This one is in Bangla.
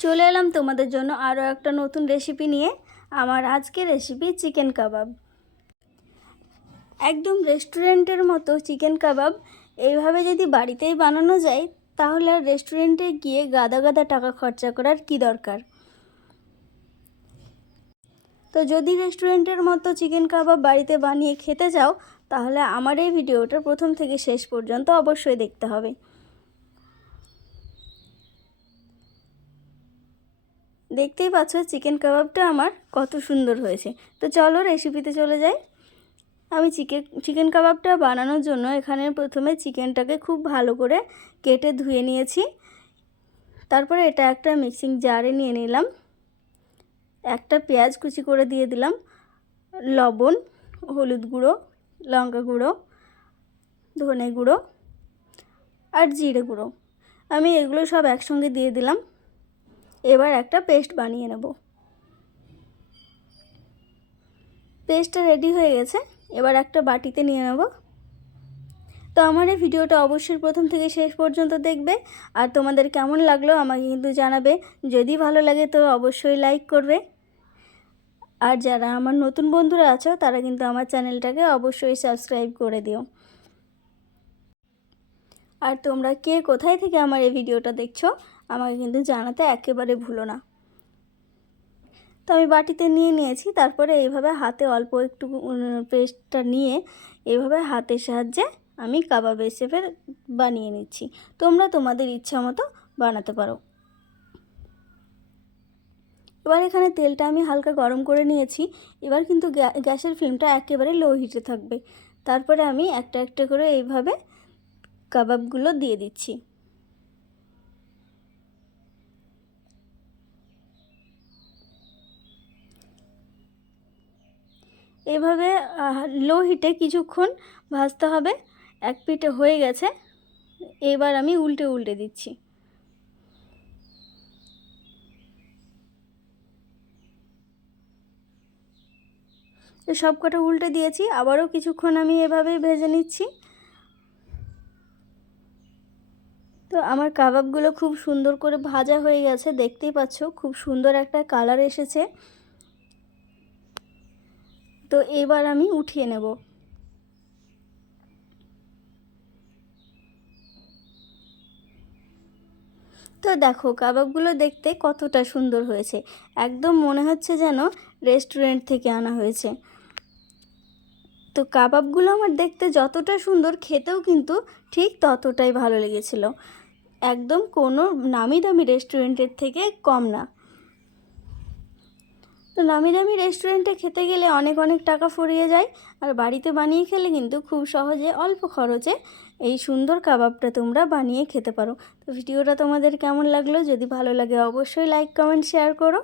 চলে এলাম তোমাদের জন্য আরও একটা নতুন রেসিপি নিয়ে। আমার আজকের রেসিপি চিকেন কাবাব। একদম রেস্টুরেন্টের মতো চিকেন কাবাব এইভাবে যদি বাড়িতেই বানানো যায় তাহলে আর রেস্টুরেন্টে গিয়ে গাদা গাদা টাকা খরচা করার কি দরকার। তো যদি রেস্টুরেন্টের মতো চিকেন কাবাব বাড়িতে বানিয়ে খেতে চাও তাহলে আমার এই ভিডিওটা প্রথম থেকে শেষ পর্যন্ত অবশ্যই দেখতে হবে। দেখতেই পাচ্ছ চিকেন কাবাবটা আমার কত সুন্দর হয়েছে। তো চলো রেসিপিতে চলে যাই। আমি চিকেন কাবাবটা বানানোর জন্য এখানে প্রথমে চিকেনটাকে খুব ভালো করে কেটে ধুয়ে নিয়েছি। তারপরে এটা একটা মিক্সিং জারে নিয়ে নিলাম। একটা পেঁয়াজ কুচি করে দিয়ে দিলাম, লবণ, হলুদ গুঁড়ো, লঙ্কা গুঁড়ো, ধনে গুঁড়ো আর জিরে গুঁড়ো। আমি এগুলো সব একসঙ্গে দিয়ে দিলাম। এবার একটা পেস্ট বানিয়ে নেব। পেস্টটা রেডি হয়ে গেছে, এবার একটা বাটিতে নিয়ে নেব। তো আমার এই ভিডিওটা অবশ্যই প্রথম থেকে শেষ পর্যন্ত দেখবে, আর তোমাদের কেমন লাগলো আমাকে কিন্তু জানাবে। যদি ভালো লাগে তো অবশ্যই লাইক করবে, আর যারা আমার নতুন বন্ধুরা আছো তারা কিন্তু আমার চ্যানেলটাকে অবশ্যই সাবস্ক্রাইব করে দিও। আর তোমরা কে কোথায় থেকে আমার এই ভিডিওটা দেখছো আমাকে কিন্তু জানাতে একেবারে ভুলো না। তো আমি বাটিতে নিয়ে নিয়েছি, তারপরে এইভাবে হাতে অল্প একটু পেস্টটা নিয়ে এইভাবে হাতের সাহায্যে আমি কাবাবের শেপের বানিয়ে নিচ্ছি। তোমরা তোমাদের ইচ্ছা মতো বানাতে পারো। এবার এখানে তেলটা আমি হালকা গরম করে নিয়েছি। এবার কিন্তু গ্যাসের ফ্লেমটা একেবারে লো হিটে থাকবে। তারপরে আমি একটা একটা করে এইভাবে কাবাবগুলো দিয়ে দিচ্ছি। এভাবে লো হিটে কিছুক্ষণ ভাজতে হবে। এক পিঠে হয়ে গেছে, এবার আমি উল্টে উল্টে দিচ্ছি। তো সব কটা উল্টে দিয়েছি, আবারও কিছুক্ষণ আমি এভাবেই ভেজে নিচ্ছি। তো আমার কাবাবগুলো খুব সুন্দর করে ভাজা হয়ে গেছে, দেখতেই পাচ্ছ খুব সুন্দর একটা কালার এসেছে। তো এবার আমি উঠিয়ে নেব। তো দেখো কাবাবগুলো দেখতে কতটা সুন্দর হয়েছে, একদম মনে হচ্ছে যেন রেস্টুরেন্ট থেকে আনা হয়েছে। তো কাবাবগুলো আমার দেখতে যতটা সুন্দর খেতেও কিন্তু ঠিক ততটাই ভালো লেগেছিল। একদম কোনো নামি দামি রেস্টুরেন্টের থেকে কম না। তো নামি দামি রেস্টুরেন্টে খেতে গেলে অনেক অনেক টাকা ফুরিয়ে যায়, আর বাড়িতে বানিয়ে খেলে কিন্তু খুব সহজে অল্প খরচে এই সুন্দর কাবাবটা তোমরা বানিয়ে খেতে পারো। তো ভিডিওটা তোমাদের কেমন লাগলো? যদি ভালো লাগে অবশ্যই লাইক কমেন্ট শেয়ার করো।